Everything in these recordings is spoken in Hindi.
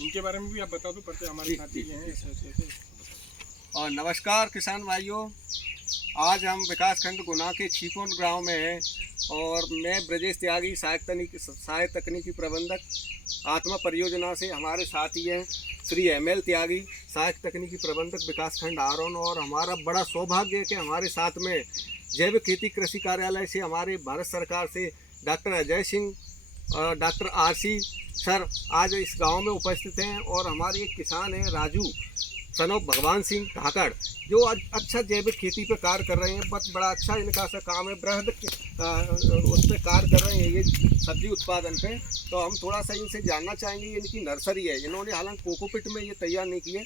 उनके बारे में भी आप बता दो, पड़ते हमारे साथी हैं। और नमस्कार किसान भाइयों, आज हम विकासखंड गुना के छीपोन गांव में हैं और मैं ब्रजेश त्यागी सहायक तकनीकी प्रबंधक आत्मा परियोजना से। हमारे साथी हैं श्री ML त्यागी, सहायक तकनीकी प्रबंधक विकासखंड आरोन। और हमारा बड़ा सौभाग्य है कि हमारे साथ में जैविक खेती कृषि कार्यालय से हमारे भारत सरकार से doctor Ajay Singh, doctor RC sir आज इस गांव में उपस्थित हैं। और हमारे एक किसान हैं राजू सनोप भगवान सिंह धाकड़, जो आज अच्छा जैविक खेती पे कार्य कर रहे हैं। बहुत बड़ा अच्छा इनका सा काम है, बृहद उस पर कार्य कर रहे हैं ये सब्जी उत्पादन पे। तो हम थोड़ा सा इनसे जानना चाहेंगे। इनकी नर्सरी है, इन्होंने हालांकि कोकोपीट में ये तैयार नहीं की है,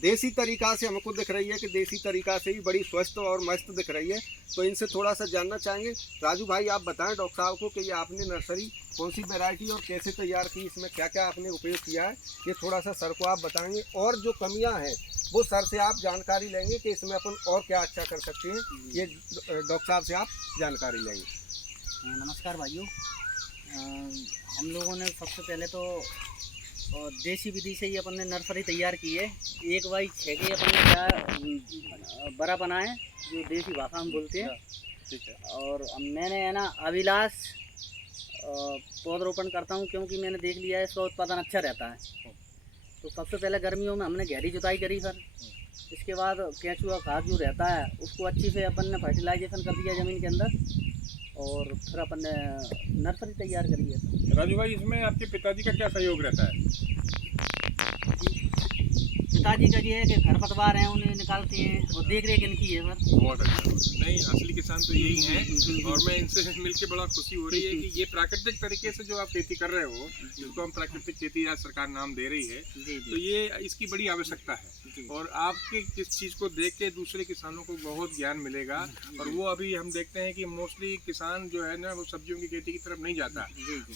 देसी तरीका से हमको दिख रही है कि देसी तरीका से ही बड़ी स्वस्थ और मस्त दिख रही है। तो इनसे थोड़ा सा जानना चाहेंगे। राजू भाई आप बताएं डॉक्टर साहब को कि ये आपने नर्सरी कौन सी वैरायटी और कैसे तैयार की, इसमें क्या क्या आपने उपयोग किया है, ये थोड़ा सा सर को आप बताएंगे। और जो कमियां हैं वो सर से आप जानकारी लेंगे कि इसमें अपन और क्या अच्छा कर सकते हैं, ये डॉक्टर साहब से आप जानकारी लेंगे। नमस्कार भाइयों, हम लोगों ने सबसे पहले तो देसी विधि से ही अपन ने नर्सरी तैयार की है। 1x6 के अपन ने क्या बड़ा बनाए, जो देसी भाषा में बोलते हैं। ठीक है। और मैंने है ना अभिलाष पौधरोपण करता हूँ, क्योंकि मैंने देख लिया है इसका उत्पादन अच्छा रहता है। तो सबसे पहले गर्मियों में हमने गहरी जुताई करी सर। इसके बाद केंचुआ खाद जो रहता है उसको अच्छी से अपन ने फर्टिलाइजेशन कर दिया ज़मीन के अंदर, और फिर अपन ने नर्सरी तैयार करी है। राजू भाई, इसमें आपके पिताजी का क्या सहयोग रहता है? पिताजी का ये है कि खरपतवार हैं उन्हें निकालते हैं और देख रेख इनकी है सर। बहुत अच्छा। नहीं, असली किसान तो यही हैं। और मैं इनसे मिलके बड़ा खुशी हो रही है कि ये प्राकृतिक तरीके से जो आप खेती कर रहे हो, जिसको हम प्राकृतिक खेती आज सरकार नाम दे रही है, तो ये इसकी बड़ी आवश्यकता है। और आपके किस चीज़ को देख के दूसरे किसानों को बहुत ज्ञान मिलेगा। और वो अभी हम देखते हैं कि मोस्टली किसान जो है ना, वो सब्जियों की खेती की तरफ नहीं जाता।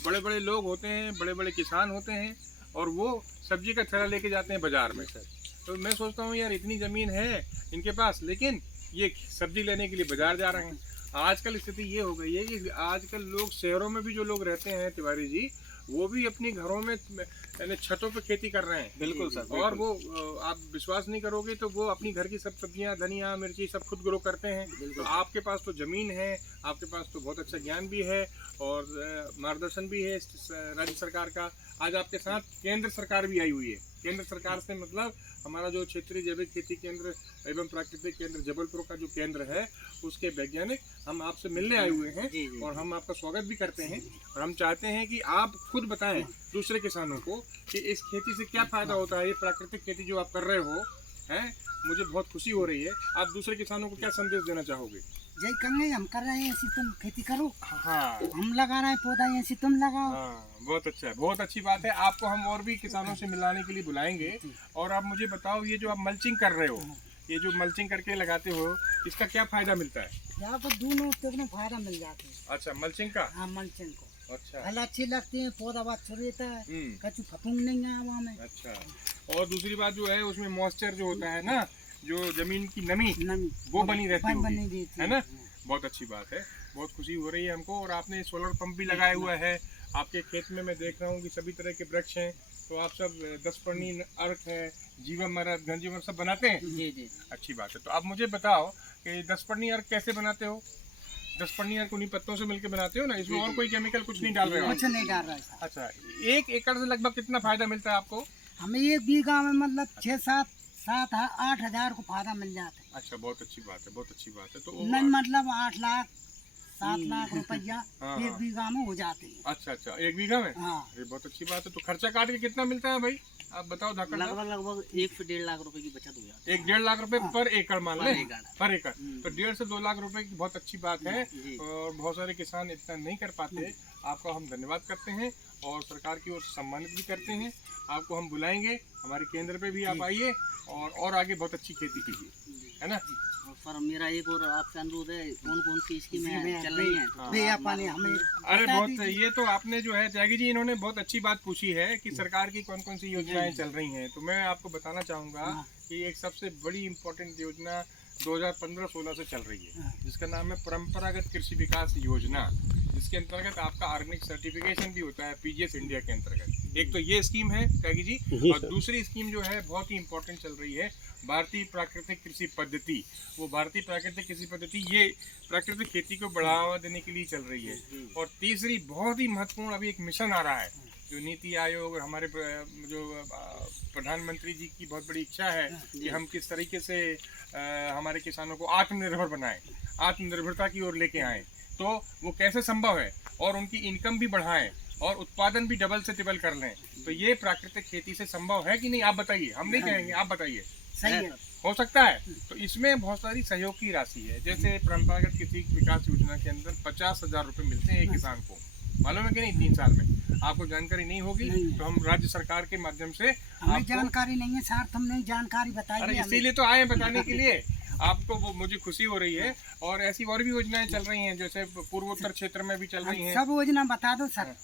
बड़े बड़े लोग होते हैं, बड़े बड़े किसान होते हैं, और वो सब्जी का थैला लेके जाते हैं बाजार में। तो मैं सोचता हूँ यार, इतनी ज़मीन है इनके पास, लेकिन ये सब्जी लेने के लिए बाजार जा रहे हैं। आजकल स्थिति ये हो गई है कि आजकल लोग शहरों में भी जो लोग रहते हैं तिवारी जी, वो भी अपनी घरों में यानी छतों पे खेती कर रहे हैं। बिल्कुल सर। और वो आप विश्वास नहीं करोगे तो वो अपनी घर की सब सब्जियां, धनिया, मिर्ची सब खुद ग्रो करते हैं। तो आपके पास तो ज़मीन है, आपके पास तो बहुत अच्छा ज्ञान भी है और मार्गदर्शन भी है राज्य सरकार का। आज आपके साथ केंद्र सरकार भी आई हुई है। केंद्र सरकार से मतलब हमारा जो क्षेत्रीय जैविक खेती केंद्र एवं प्राकृतिक केंद्र जबलपुर का जो केंद्र है, उसके वैज्ञानिक हम आपसे मिलने आए हुए हैं। और हम आपका स्वागत भी करते हैं। और हम चाहते हैं कि आप खुद बताएं दूसरे किसानों को कि इस खेती से क्या फ़ायदा होता है। ये प्राकृतिक खेती जो आप कर रहे हो हैं, मुझे बहुत खुशी हो रही है। आप दूसरे किसानों को क्या संदेश देना चाहोगे? यही करेंगे, हम कर रहे हैं ऐसी तुम खेती करो। हाँ, हम लगा रहे हैं पौधा, ऐसी तुम लगाओ। हाँ, बहुत अच्छा है, बहुत अच्छी बात है। आपको हम और भी किसानों से मिलाने के लिए बुलाएंगे। और आप मुझे बताओ, ये जो आप मल्चिंग कर रहे हो, ये जो मल्चिंग करके लगाते हो, इसका क्या फायदा मिलता है? यहाँ पर दोनों तरफ फायदा मिल जाते हैं। अच्छा, मल्चिंग का। हाँ, मल्चिंग को अच्छा। फल अच्छी लगती है, पौधा बात छुड़ रहता है, कछु फफूंद नहीं है हवा में। अच्छा। और दूसरी बात जो है, उसमें मॉइस्चर जो होता है ना, जो जमीन की नमी वो बनी रहती है ना। बहुत अच्छी बात है, बहुत खुशी हो रही है हमको। और आपने सोलर पंप भी लगाया हुआ है आपके खेत में। मैं देख रहा हूँ कि सभी तरह के वृक्ष हैं। तो आप सब 10 पर्णी अर्क है, जीवामृत, घनजीवन सब बनाते हैं? जी। अच्छी बात है। तो आप मुझे बताओ कि 10 पर्णी अर्क कैसे बनाते हो? 10 पर्णी अर्क उन्हीं पत्तों से मिलकर बनाते हो ना? इसमें और कोई केमिकल कुछ नहीं डाल रहे हो? कुछ नहीं डाल रहा है। अच्छा, 1 एकड़ से लगभग कितना फायदा मिलता है आपको? हमें 1 बीघा में मतलब 6-7-8 हजार को फायदा मिल जाता है। अच्छा, बहुत अच्छी बात है, बहुत अच्छी बात है। तो नहीं मतलब 8 लाख 7 लाख रुपया 1 बीघा में हो जाते हैं। अच्छा, 1 बीघा में? हाँ, ये बहुत अच्छी बात है। तो खर्चा काट के कितना मिलता है भाई, आप बताओ धाकड़? लगभग 1 से 1.5 लाख रुपए की बचत हो जाती है। 1-1.5 लाख रुपए पर एकड़ मान लें? पर एकड़। तो 1.5 से 2 लाख रुपए की बहुत अच्छी बात है। और बहुत सारे किसान इतना नहीं कर पाते। आपका हम धन्यवाद करते हैं और सरकार की ओर से सम्मानित भी करते हैं। आपको हम बुलाएंगे, हमारे केंद्र पे भी आप आइए और आगे बहुत अच्छी खेती कीजिए, है ना। सर, मेरा एक और आपसे अनुरोध है, कौन कौन सी स्कीमें चल रही हैं? अरे बहुत, ये तो आपने जो है त्यागी जी, इन्होंने बहुत अच्छी बात पूछी है कि सरकार की कौन कौन सी योजनाएं चल रही हैं। तो मैं आपको बताना चाहूँगा कि एक सबसे बड़ी इम्पोर्टेंट योजना 2015-16 से चल रही है, जिसका नाम है परंपरागत कृषि विकास योजना, जिसके अंतर्गत आपका ऑर्गेनिक सर्टिफिकेशन भी होता है PGS इंडिया के अंतर्गत। एक तो ये स्कीम है त्यागी जी, और दूसरी स्कीम जो है बहुत ही इम्पोर्टेंट चल रही है, भारतीय प्राकृतिक कृषि पद्धति। वो भारतीय प्राकृतिक कृषि पद्धति ये प्राकृतिक खेती को बढ़ावा देने के लिए चल रही है। और तीसरी बहुत ही महत्वपूर्ण अभी एक मिशन आ रहा है, जो नीति आयोग और हमारे जो प्रधानमंत्री जी की बहुत बड़ी इच्छा है कि हम किस तरीके से हमारे किसानों को आत्मनिर्भर बनाएं, आत्मनिर्भरता की ओर लेके आएं। तो वो कैसे संभव है, और उनकी इनकम भी बढ़ाएं और उत्पादन भी डबल से ट्रिपल कर लें। तो ये प्राकृतिक खेती से संभव है कि नहीं, आप बताइए, हम नहीं कहेंगे, आप बताइए। सही है, हो सकता है। तो इसमें बहुत सारी सहयोग की राशि है, जैसे परंपरागत कृषि विकास योजना के अंदर 50,000 रुपए मिलते हैं एक किसान को, मालूम है कि नहीं, 3 साल में। आपको जानकारी नहीं होगी तो हम राज्य सरकार के माध्यम से हमें जानकारी नहीं है सर, तुमने जानकारी बताई। अरे इसीलिए तो आए बताने के लिए आपको, वो मुझे खुशी हो रही है। और ऐसी और भी योजनाएं चल रही हैं, जैसे पूर्वोत्तर क्षेत्र में भी चल रही हैं। सब योजना बता दो सर,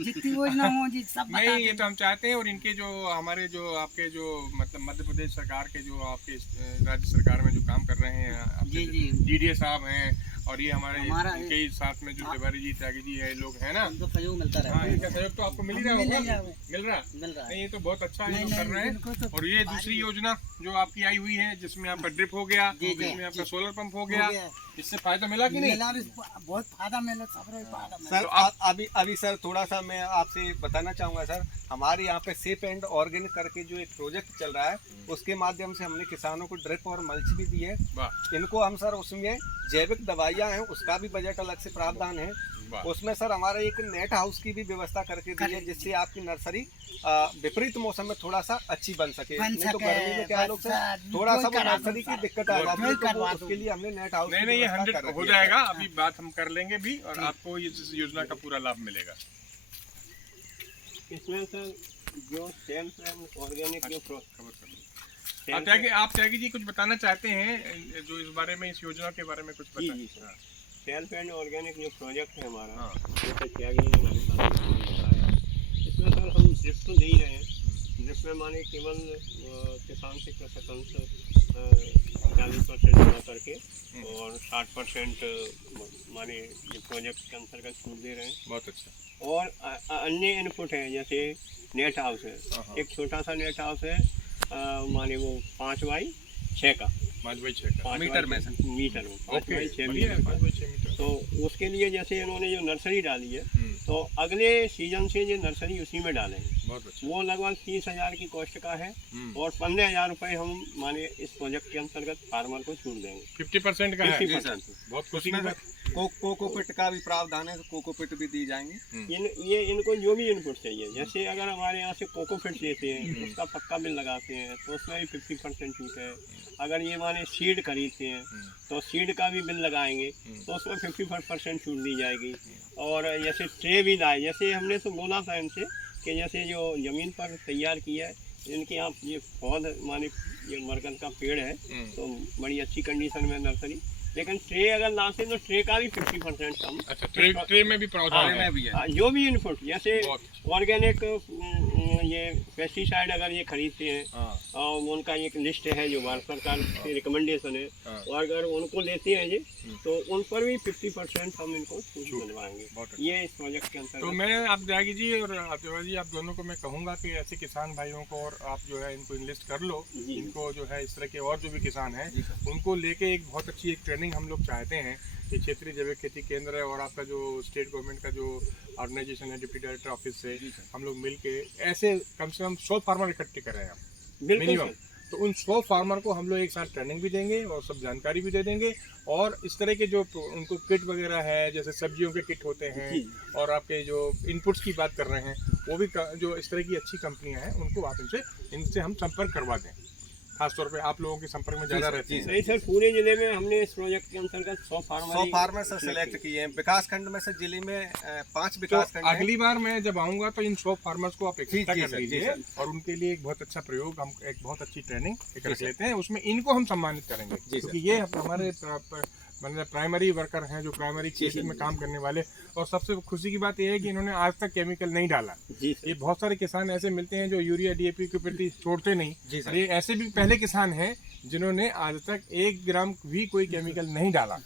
जितनी योजना हो जी सब बता नहीं, ये तो हम चाहते हैं। और इनके जो हमारे जो आपके जो मतलब मध्य प्रदेश सरकार के जो आपके राज्य सरकार में जो काम कर रहे हैं जी जी डीडीए साहब हैं, और ये हमारे इनके साथ में जो तिवारी जी, त्यागी जी है, लोग हैं ना, हमको सहयोग मिलता रहता है। इनका सहयोग तो आपको मिल ही रहा होगा, मिल रहा मिल रहा है। नहीं, ये तो बहुत अच्छा है जो कर रहे हैं। और ये दूसरी योजना जो आपकी आई हुई है, जिसमें आपका ड्रिप हो गया, जिसमें आपका सोलर पंप हो गया, इससे फायदा मिला कि नहीं? बहुत फायदा मिला, सब फायदा मिला। सर अभी सर थोड़ा सा मैं आपसे बताना चाहूँगा सर, हमारे यहाँ पे सेफ एंड ऑर्गेनिक करके जो एक प्रोजेक्ट चल रहा है, उसके माध्यम से हमने किसानों को ड्रिप और मल्च भी दी है। इनको हम सर उसमें जैविक दवाइयाँ हैं, उसका भी बजट अलग से प्रावधान है। उसमें सर हमारा एक नेट हाउस की भी व्यवस्था करके दी है, जिससे आपकी नर्सरी विपरीत मौसम में थोड़ा सा अच्छी बन सके। नहीं तो गर्मी में क्या लोग सर थोड़ा सा वो नर्सरी की दिक्कत आ जाती है, तो उसके लिए हमने नेट हाउस नहीं, ये 100 हो जाएगा। अभी बात हम कर लेंगे भी, और आपको ये योजना का पूरा लाभ मिलेगा। इसमें सर जो सेल्फ एंड ऑर्गेनिक जो आप त्यागी जी कुछ बताना चाहते हैं जो इस बारे में, इस योजना के बारे में कुछ बताएं। सेल्फ एंड ऑर्गेनिक जो प्रोजेक्ट है हमारा, जैसे त्यागी ने हमारे साथ बताया, इसमें सर हम ड्रिप तो दे ही रहे हैं। ड्रिप में माने केवल किसान से कृषक अंश 40% जमा करके और 60% माने ये प्रोजेक्ट के अंतर्गत छूट दे रहे हैं। बहुत अच्छा। और अन्य इनपुट है, जैसे नेट हाउस है, एक छोटा सा नेट हाउस है, माने वो 5x6 का, 5x6 का मीटर में 5x6 मीटर। तो उसके लिए जैसे इन्होंने जो नर्सरी डाली है, तो अगले सीजन से ये नर्सरी उसी में डालेंगे। बहुत अच्छा। वो लगभग 30,000 की कॉस्ट का है, और 15,000 रुपये हम माने इस प्रोजेक्ट के अंतर्गत फार्मर को छूट देंगे। 50% का है। 50%। बहुत खुशी की बात। कोकोपिट का भी प्रावधान है, तो कोकोपिट भी दी जाएंगे। ये इनको जो भी इनपुट चाहिए, जैसे अगर हमारे यहाँ से कोकोपिट लेते हैं, उसका पक्का बिल लगाते हैं, तो उसमें भी 50% छूट है। अगर ये माने सीड खरीदते हैं, तो सीड का भी बिल लगाएंगे, तो उसमें 50% छूट दी जाएगी। और जैसे ट्रे भी लाए, जैसे हमने तो बोला था इनसे कि जैसे जो ज़मीन पर तैयार किया है, इनके यहाँ ये पौध माने ये मरकन का पेड़ है, तो बड़ी अच्छी कंडीशन में नर्सरी। लेकिन ट्रे अगर लाते तो ट्रे का भी 50% कम। अच्छा, ट्रे में भी प्रावधान है। जो भी इनपुट, जैसे ऑर्गेनिक ये पेस्टिसाइड अगर ये खरीदते हैं, और उनका एक लिस्ट है जो भारत सरकार की रिकमेंडेशन है, और अगर उनको लेते हैं ये, तो उन पर भी 50% हम इनको छूट दिलवाएंगे। ये इस प्रोजेक्ट के अंतर्गत। तो मैं आप त्यागी जी और तिवारी जी, आप दोनों को मैं कहूँगा कि ऐसे किसान भाइयों को, और आप जो है इनको इनलिस्ट कर लो, इनको जो है इस तरह के और जो भी किसान हैं उनको लेके एक बहुत अच्छी एक ट्रेनिंग हम लोग चाहते हैं कि क्षेत्रीय जैविक खेती केंद्र है और आपका जो स्टेट गवर्नमेंट का जो ऑर्गेनाइजेशन है, डिप्टी डायरेक्टर ऑफिस से हम लोग मिल के ऐसे कम से कम 100 फार्मर इकट्ठे कर रहे हैं हम मिनिमम। तो उन 100 फार्मर को हम लोग एक साथ ट्रेनिंग भी देंगे और सब जानकारी भी दे देंगे, और इस तरह के जो उनको किट वगैरह है, जैसे सब्जियों के किट होते हैं, और आपके जो इनपुट्स की बात कर रहे हैं, वो भी जो इस तरह की अच्छी कंपनियां हैं, उनको आप इनसे हम संपर्क करवा दें। खासतौर पे आप लोगों के संपर्क में ज़्यादा रहते हैं। नहीं सर, पूरे जिले में हमने इस प्रोजेक्ट के अंतर्गत 100 फार्मर से सिलेक्ट किए हैं। विकास खंड में से जिले में 5 विकास खंड। अगली बार मैं जब आऊँगा तो इन 100 फार्मर्स को आप इकट्ठा कर लीजिए, और उनके लिए एक बहुत अच्छा प्रयोग, हम एक बहुत अच्छी ट्रेनिंग रख लेते हैं, उसमें इनको हम सम्मानित करेंगे, क्योंकि ये हमारे मतलब प्राइमरी वर्कर हैं, जो प्राइमरी क्षेत्र में काम करने वाले। और सबसे खुशी की बात यह है कि इन्होंने आज तक केमिकल नहीं डाला। ये बहुत सारे किसान ऐसे मिलते हैं जो यूरिया डीएपी के प्रति छोड़ते नहीं, और ये ऐसे भी पहले किसान हैं जिन्होंने आज तक 1 ग्राम भी कोई केमिकल नहीं डाला।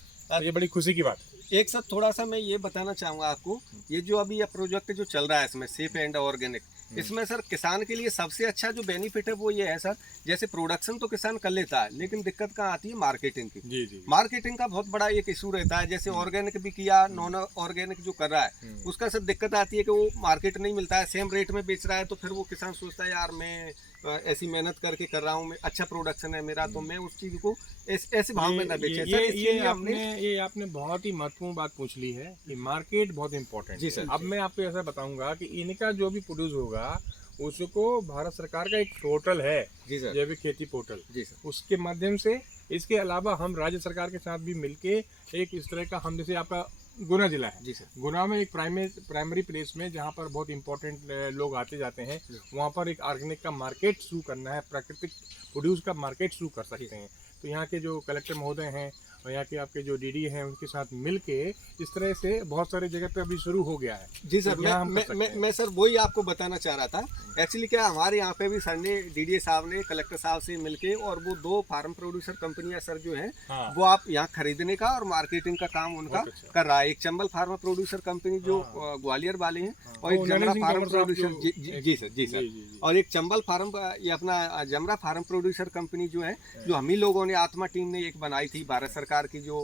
ये बड़ी खुशी की बात है। एक सर थोड़ा सा मैं ये बताना चाहूँगा आपको, ये जो अभी ये प्रोजेक्ट जो चल रहा है इसमें सेफ एंड ऑर्गेनिक, इसमें सर किसान के लिए सबसे अच्छा जो बेनिफिट है वो ये है सर, जैसे प्रोडक्शन तो किसान कर लेता है, लेकिन दिक्कत कहाँ आती है मार्केटिंग की। जी जी। मार्केटिंग का बहुत बड़ा एक इशू रहता है, जैसे ऑर्गेनिक भी किया, नॉन ऑर्गेनिक जो कर रहा है उसका सर दिक्कत आती है कि वो मार्केट नहीं मिलता है, सेम रेट में बेच रहा है, तो फिर वो किसान सोचता है यार मैं ऐसी मेहनत करके कर रहा हूँ, मैं अच्छा प्रोडक्शन है मेरा, तो मैं उस चीज़ को ऐसे भाव में ना बेचे। ये आपने बहुत ही महत्वपूर्ण बात पूछ ली है कि मार्केट बहुत इंपॉर्टेंट जी है। सर। अब मैं आपको ऐसा बताऊंगा कि इनका जो भी प्रोड्यूस होगा उसको भारत सरकार का एक पोर्टल है, जी सर। जैविक खेती पोर्टल, जी सर। उसके माध्यम से, इसके अलावा हम राज्य सरकार के साथ भी मिलके एक इस तरह का, हम जैसे आपका गुना जिला है, जी सर। गुना में एक प्राइमरी प्लेस में जहाँ पर बहुत इंपॉर्टेंट लोग आते जाते हैं, वहाँ पर एक ऑर्गेनिक का मार्केट शुरू करना है, प्राकृतिक प्रोड्यूस का मार्केट शुरू कर सकते हैं। तो यहाँ के जो कलेक्टर महोदय हैं और यहाँ के आपके जो डीडी हैं उनके साथ मिलके इस तरह से बहुत सारी जगह पे अभी शुरू हो गया है। जी सर। तो यहाँ हम कर सकते हैं। मैं सर वही आपको बताना चाह रहा था, एक्चुअली क्या हमारे यहाँ पे भी सर ने, डीडी साहब ने कलेक्टर साहब से मिलके, और वो 2 फार्म प्रोड्यूसर कंपनियां सर जो हैं, हाँ। वो आप यहाँ खरीदने का और मार्केटिंग का काम उनका बहुत अच्छा। कर रहा है। एक चंबल फार्मा प्रोड्यूसर कंपनी जो ग्वालियर वाले हैं, और एक वो जमरा नरेंद्र फार्म सिंह तंवर प्रोड्यूसर, साहब जी सर, जी सर, और एक चंबल फार्म, ये अपना जमरा फार्म प्रोड्यूसर कंपनी जो है, जो हम ही लोगों ने, आत्मा टीम ने एक बनाई थी, भारत सरकार की जो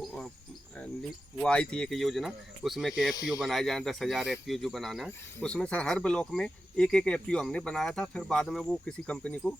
वो आई थी एक योजना, उसमें के एफपीओ बनाए जाए, 10,000 एफपीओ जो बनाना है, उसमें सर हर ब्लॉक में एक एफपीओ हमने बनाया था, फिर बाद में वो किसी कंपनी को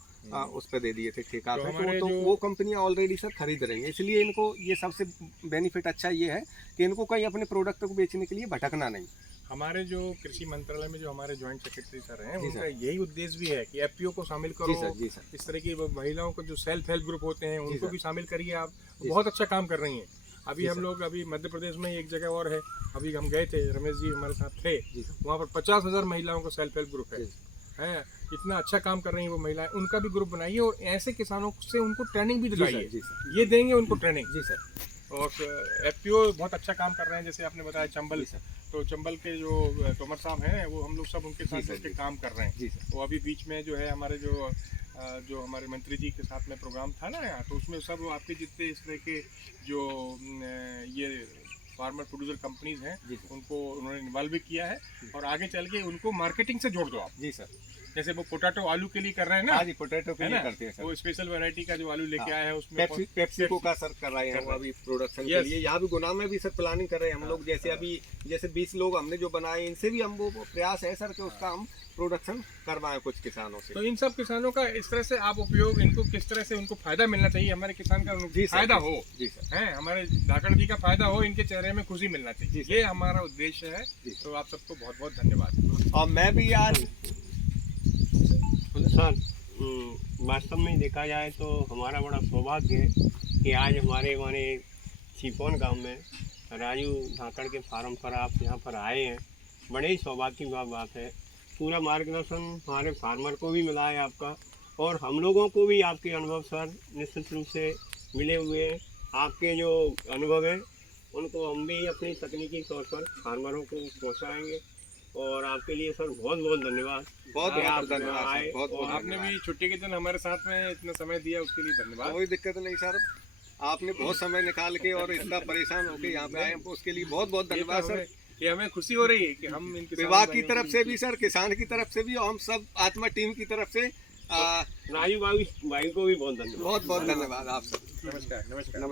उस पर दे दिए थे ठेका पे, तो वो कंपनियां ऑलरेडी सर खरीद रही हैं। इसलिए इनको ये सबसे बेनिफिट अच्छा ये है कि इनको कहीं अपने प्रोडक्ट को बेचने के लिए भटकना नहीं। हमारे जो कृषि मंत्रालय में जो हमारे ज्वाइंट सेक्रेटरी सर हैं, उनका यही उद्देश्य भी है कि एफपीओ को शामिल करो। जी सर, जी सर। इस तरह की महिलाओं को जो सेल्फ हेल्प ग्रुप होते हैं उनको सर। भी शामिल करिए आप, जी बहुत अच्छा काम कर रही हैं। अभी जी हम सर। लोग अभी मध्य प्रदेश में एक जगह और है, अभी हम गए थे, रमेश जी हमारे साथ थे, जी सर। वहाँ पर 50,000 महिलाओं का सेल्फ हेल्प ग्रुप है, इतना अच्छा काम कर रही हैं वो महिलाएं, उनका भी ग्रुप बनाइए और ऐसे किसानों से उनको ट्रेनिंग भी दिलाइए। जी सर। ये देंगे उनको ट्रेनिंग। जी सर। और एफपीओ बहुत अच्छा काम कर रहे हैं, जैसे आपने बताया चंबल, तो चंबल के जो तोमर साहब हैं, वो हम लोग सब उनके साथ मिलकर काम कर रहे हैं। जी सर। वो अभी बीच में जो है हमारे जो हमारे मंत्री जी के साथ में प्रोग्राम था ना यहाँ, तो उसमें सब आपके जितने इस तरह के जो ये फार्मर प्रोड्यूसर कंपनीज हैं, उनको उन्होंने इन्वॉल्व भी किया है, और आगे चल के उनको मार्केटिंग से जोड़ दो आप। जी सर। जैसे वो पोटैटो आलू के लिए कर रहे हैं ना, हाँ जी, पोटैटो के है लिए ना? करते हैं सर। वो स्पेशल वैरायटी का जो आलू लेके आया है उसमें पेप्सिको का सर कर रहे हैं वो अभी प्रोडक्शन के लिए। यहाँ भी गुना में भी सर प्लानिंग कर रहे हैं हम लोग, जैसे अभी जैसे 20 लोग हमने जो बनाए, इनसे भी हम वो प्रयास है सर कि उसका हम प्रोडक्शन करवाएं कुछ किसानों से। तो इन सब किसानों का इस तरह से आप उपयोग, इनको किस तरह से उनको फायदा मिलना चाहिए, हमारे किसान का फायदा हो। जी सर। है, हमारे धाकड़ जी का फायदा हो, इनके चेहरे में खुशी मिलना चाहिए, ये हमारा उद्देश्य है। तो आप सबको बहुत बहुत धन्यवाद। और मैं भी आज सर, वास्तव में देखा जाए तो हमारा बड़ा सौभाग्य है कि आज हमारे छिपोन गांव में राजू धाकड़ के फार्म पर आप यहाँ पर आए हैं। बड़े ही सौभाग्य की बात है। पूरा मार्गदर्शन हमारे फार्मर को भी मिला है आपका, और हम लोगों को भी आपके अनुभव सर निश्चित रूप से मिले हुए हैं। आपके जो अनुभव हैं उनको हम भी अपनी तकनीकी तौर पर फार्मरों को पहुँचाएँगे, और आपके लिए सर बहुत बहुत धन्यवाद। बहुत आप धन्यवाद आए, सर, बहुत बहुत आपने भी छुट्टी के दिन हमारे साथ में इतना समय दिया, उसके लिए धन्यवाद। कोई दिक्कत नहीं सर, आपने बहुत समय निकाल के और इतना परेशान होके यहाँ पे आए, उसके लिए बहुत बहुत धन्यवाद सर। ये हमें खुशी हो रही है कि हम इन विभाग की तरफ से भी सर, किसान की तरफ से भी, और हम सब आत्मा टीम की तरफ से राजू भाई को भी बहुत धन्यवाद। बहुत बहुत धन्यवाद आप सर। नमस्कार। नमस्कार।